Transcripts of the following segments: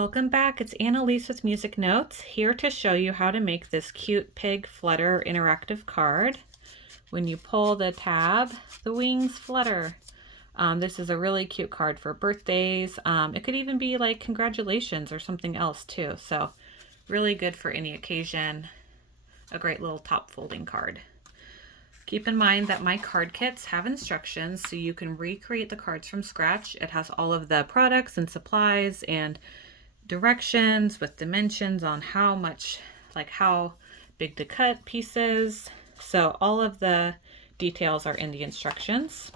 Welcome back. It's Annalise with Music Notes, here to show you how to make this cute Pig Flutter interactive card. When you pull the tab, the wings flutter. This is a really cute card for birthdays. It could even be like congratulations or something else too. So really good for any occasion. A great little top folding card. Keep in mind that my card kits have instructions so you can recreate the cards from scratch. It has all of the products and supplies and directions with dimensions on how much, like how big to cut pieces. So all of the details are in the instructions.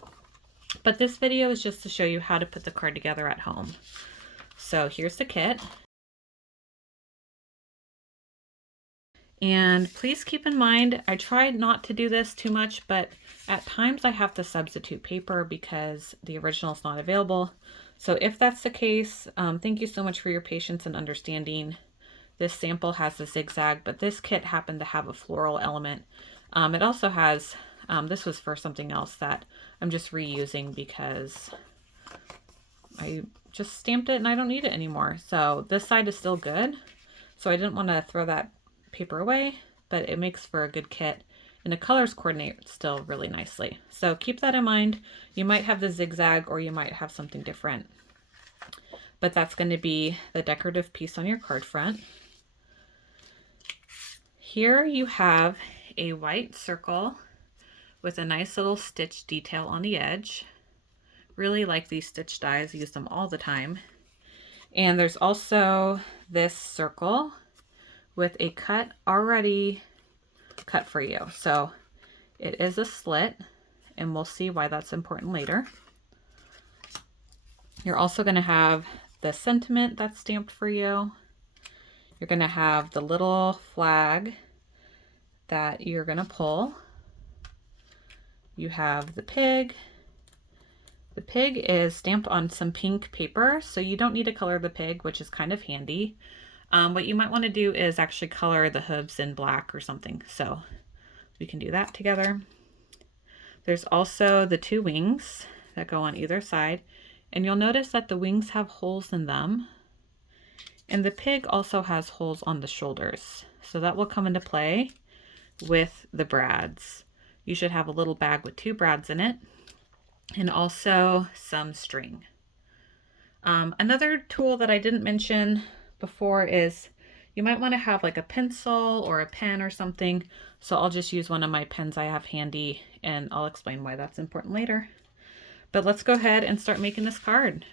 But this video is just to show you how to put the card together at home. So here's the kit. And please keep in mind, I tried not to do this too much, but at times I have to substitute paper because the original is not available. So if that's the case, thank you so much for your patience and understanding. This sample has the zigzag, but this kit happened to have a floral element. It also has, this was for something else that I'm just reusing because I just stamped it and I don't need it anymore. So this side is still good. So I didn't want to throw that paper away, but it makes for a good kit, and the colors coordinate still really nicely. So keep that in mind. You might have the zigzag or you might have something different, but that's going to be the decorative piece on your card front. Here you have a white circle with a nice little stitch detail on the edge. Really like these stitch dies, use them all the time. And there's also this circle with a cut already cut for you. So it is a slit, and we'll see why that's important later. You're also going to have the sentiment that's stamped for you. You're going to have the little flag that you're going to pull. You have the pig. The pig is stamped on some pink paper, so you don't need to color the pig, which is kind of handy. What you might want to do is actually color the hooves in black or something. So we can do that together. There's also the two wings that go on either side. And you'll notice that the wings have holes in them. And the pig also has holes on the shoulders. So that will come into play with the brads. You should have a little bag with 2 brads in it. And also some string. Another tool that I didn't mention before is you might want to have like a pencil or a pen or something. So I'll just use one of my pens I have handy, and I'll explain why that's important later. But let's go ahead and start making this card.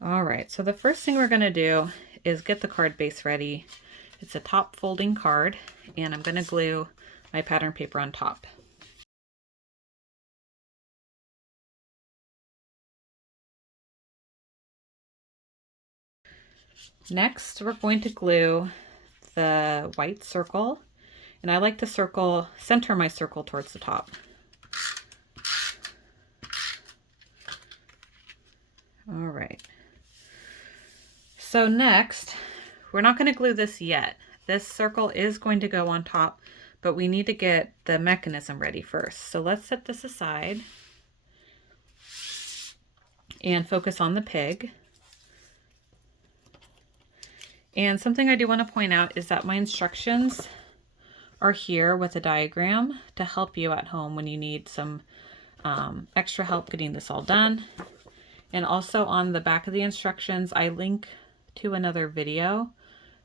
All right, so the first thing we're going to do is get the card base ready. It's a top folding card, and I'm going to glue my pattern paper on top. Next, we're going to glue the white circle, and I like to center my circle towards the top. All right. So next, we're not going to glue this yet. This circle is going to go on top, but we need to get the mechanism ready first. So let's set this aside and focus on the pig. And something I do want to point out is that my instructions are here with a diagram to help you at home when you need some extra help getting this all done. And also on the back of the instructions, I link to another video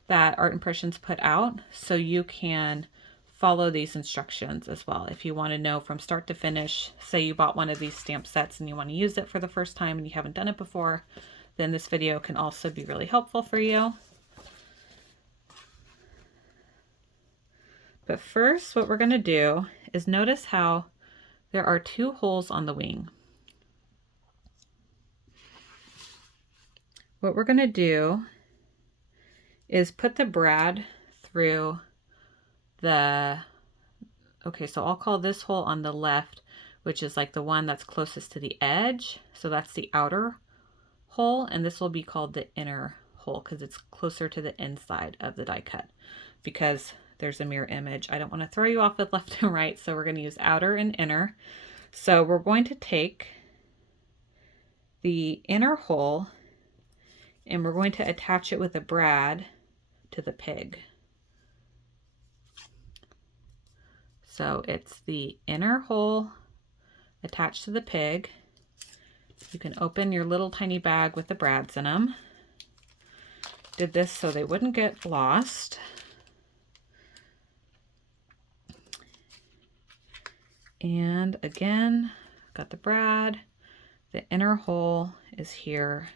that Art Impressions put out, so you can follow these instructions as well. If you want to know from start to finish, say you bought one of these stamp sets and you want to use it for the first time and you haven't done it before, then this video can also be really helpful for you. But first, what we're going to do is notice how there are 2 holes on the wing. What we're going to do is put the brad through the, okay, so I'll call this hole on the left, which is like the one that's closest to the edge. So that's the outer hole, and this will be called the inner hole because it's closer to the inside of the die cut, because there's a mirror image. I don't want to throw you off with left and right, so we're going to use outer and inner. So we're going to take the inner hole and we're going to attach it with a brad to the pig. So it's the inner hole attached to the pig. You can open your little tiny bag with the brads in them. Did this so they wouldn't get lost. And again, got the brad. The inner hole is here.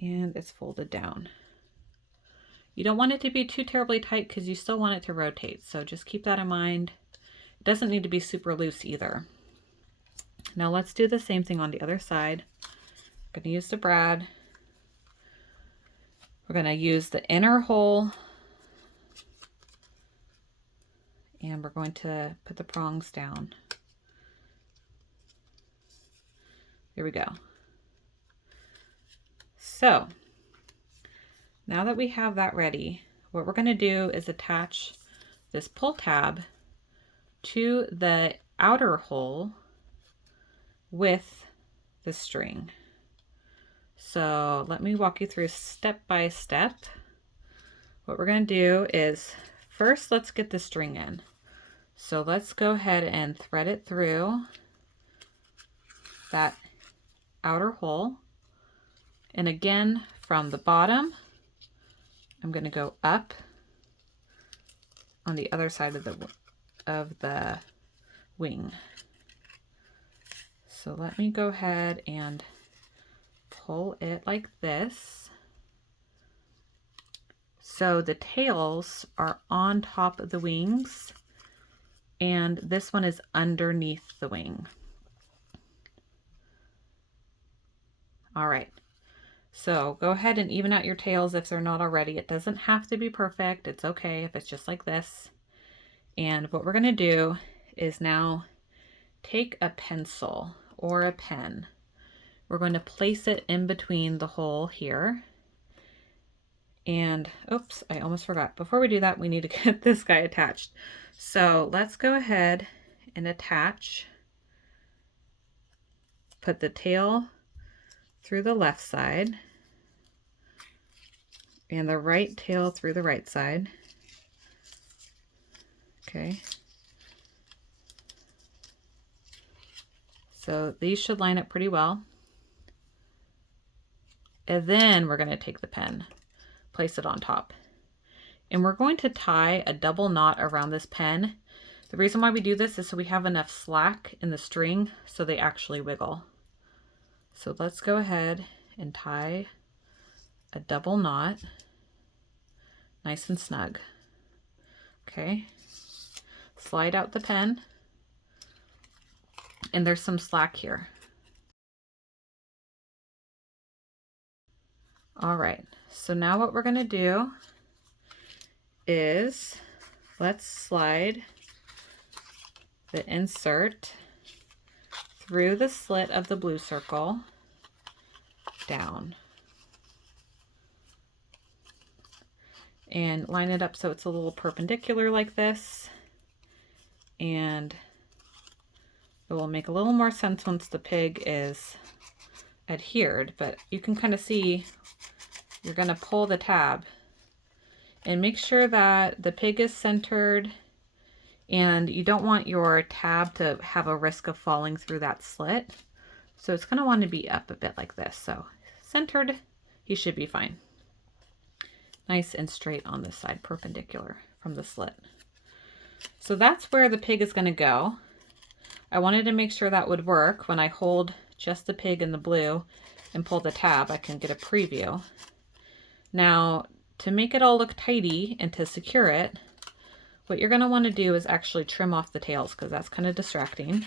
And it's folded down. You don't want it to be too terribly tight because you still want it to rotate. So just keep that in mind. It doesn't need to be super loose either. Now let's do the same thing on the other side. I'm going to use the brad. We're going to use the inner hole. And we're going to put the prongs down. There we go. So now that we have that ready, what we're going to do is attach this pull tab to the outer hole with the string. So let me walk you through step by step. What we're going to do is first let's get the string in. So let's go ahead and thread it through that outer hole. And again, from the bottom, I'm going to go up on the other side of the wing. So let me go ahead and pull it like this. So the tails are on top of the wings, and this one is underneath the wing. All right. So go ahead and even out your tails if they're not already. It doesn't have to be perfect. It's okay if it's just like this. And what we're going to do is now take a pencil or a pen. We're going to place it in between the hole here. And oops, I almost forgot. Before we do that, we need to get this guy attached. So let's go ahead and attach. Put the tail through the left side and the right tail through the right side. Okay. So these should line up pretty well. And then we're going to take the pen, place it on top. And we're going to tie a double knot around this pen. The reason why we do this is so we have enough slack in the string so they actually wiggle. So let's go ahead and tie a double knot, nice and snug. Okay, slide out the pen, and there's some slack here. All right, so now what we're gonna do is let's slide the insert through the slit of the blue circle down and line it up so it's a little perpendicular like this, and it will make a little more sense once the pig is adhered, but you can kind of see you're going to pull the tab and make sure that the pig is centered, and you don't want your tab to have a risk of falling through that slit. So it's going to want to be up a bit like this. So centered, he should be fine. Nice and straight on this side, perpendicular from the slit. So that's where the pig is going to go. I wanted to make sure that would work. When I hold just the pig in the blue and pull the tab, I can get a preview. Now, to make it all look tidy and to secure it, what you're going to want to do is actually trim off the tails, because that's kind of distracting.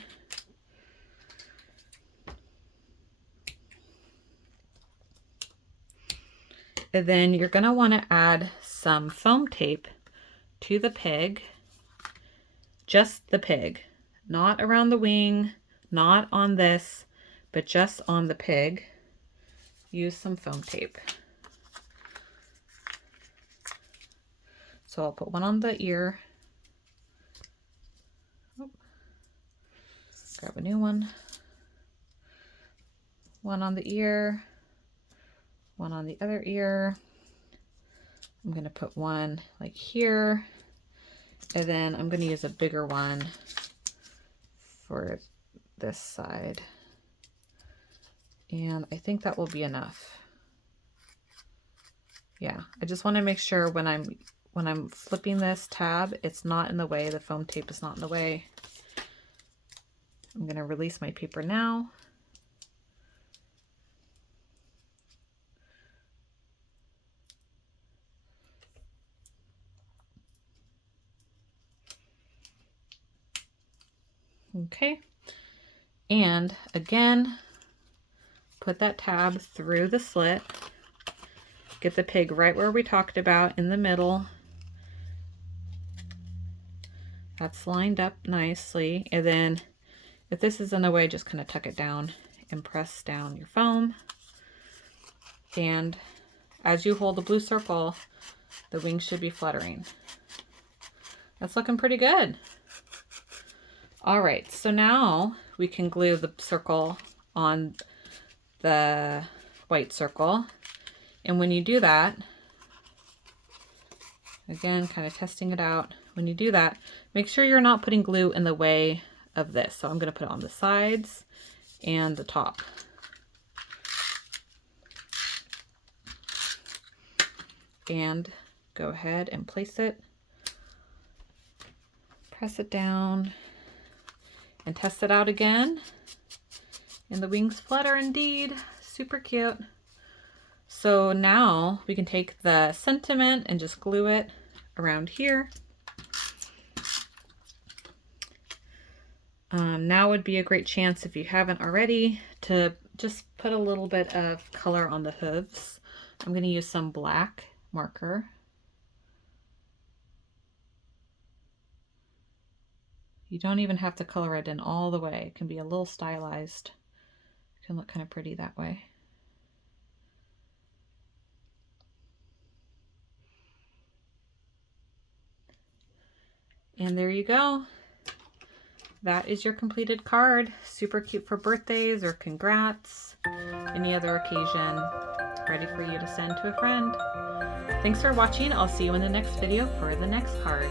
And then you're going to want to add some foam tape to the pig, just the pig, not around the wing, not on this, but just on the pig. Use some foam tape. So I'll put one on the ear grab a new one. One on the ear, one on the other ear. I'm going to put one like here, and then I'm going to use a bigger one for this side. And I think that will be enough. Yeah, I just want to make sure when I'm flipping this tab, it's not in the way, the foam tape is not in the way. I'm going to release my paper now. Okay, and again, put that tab through the slit. Get the pig right where we talked about in the middle. That's lined up nicely. And then if this is in the way, just kind of tuck it down and press down your foam. And as you hold the blue circle, the wings should be fluttering. That's looking pretty good. All right, so now we can glue the circle on the white circle. And when you do that, again, kind of testing it out. When you do that, make sure you're not putting glue in the way of this. So I'm going to put it on the sides and the top. And go ahead and place it. Press it down and test it out again. And the wings flutter indeed. Super cute. So now we can take the sentiment and just glue it around here. Now would be a great chance, if you haven't already, to just put a little bit of color on the hooves. I'm going to use some black marker. You don't even have to color it in all the way. It can be a little stylized. It can look kind of pretty that way. And there you go. That is your completed card. Super cute for birthdays or congrats, any other occasion. Ready for you to send to a friend. Thanks for watching. I'll see you in the next video for the next card.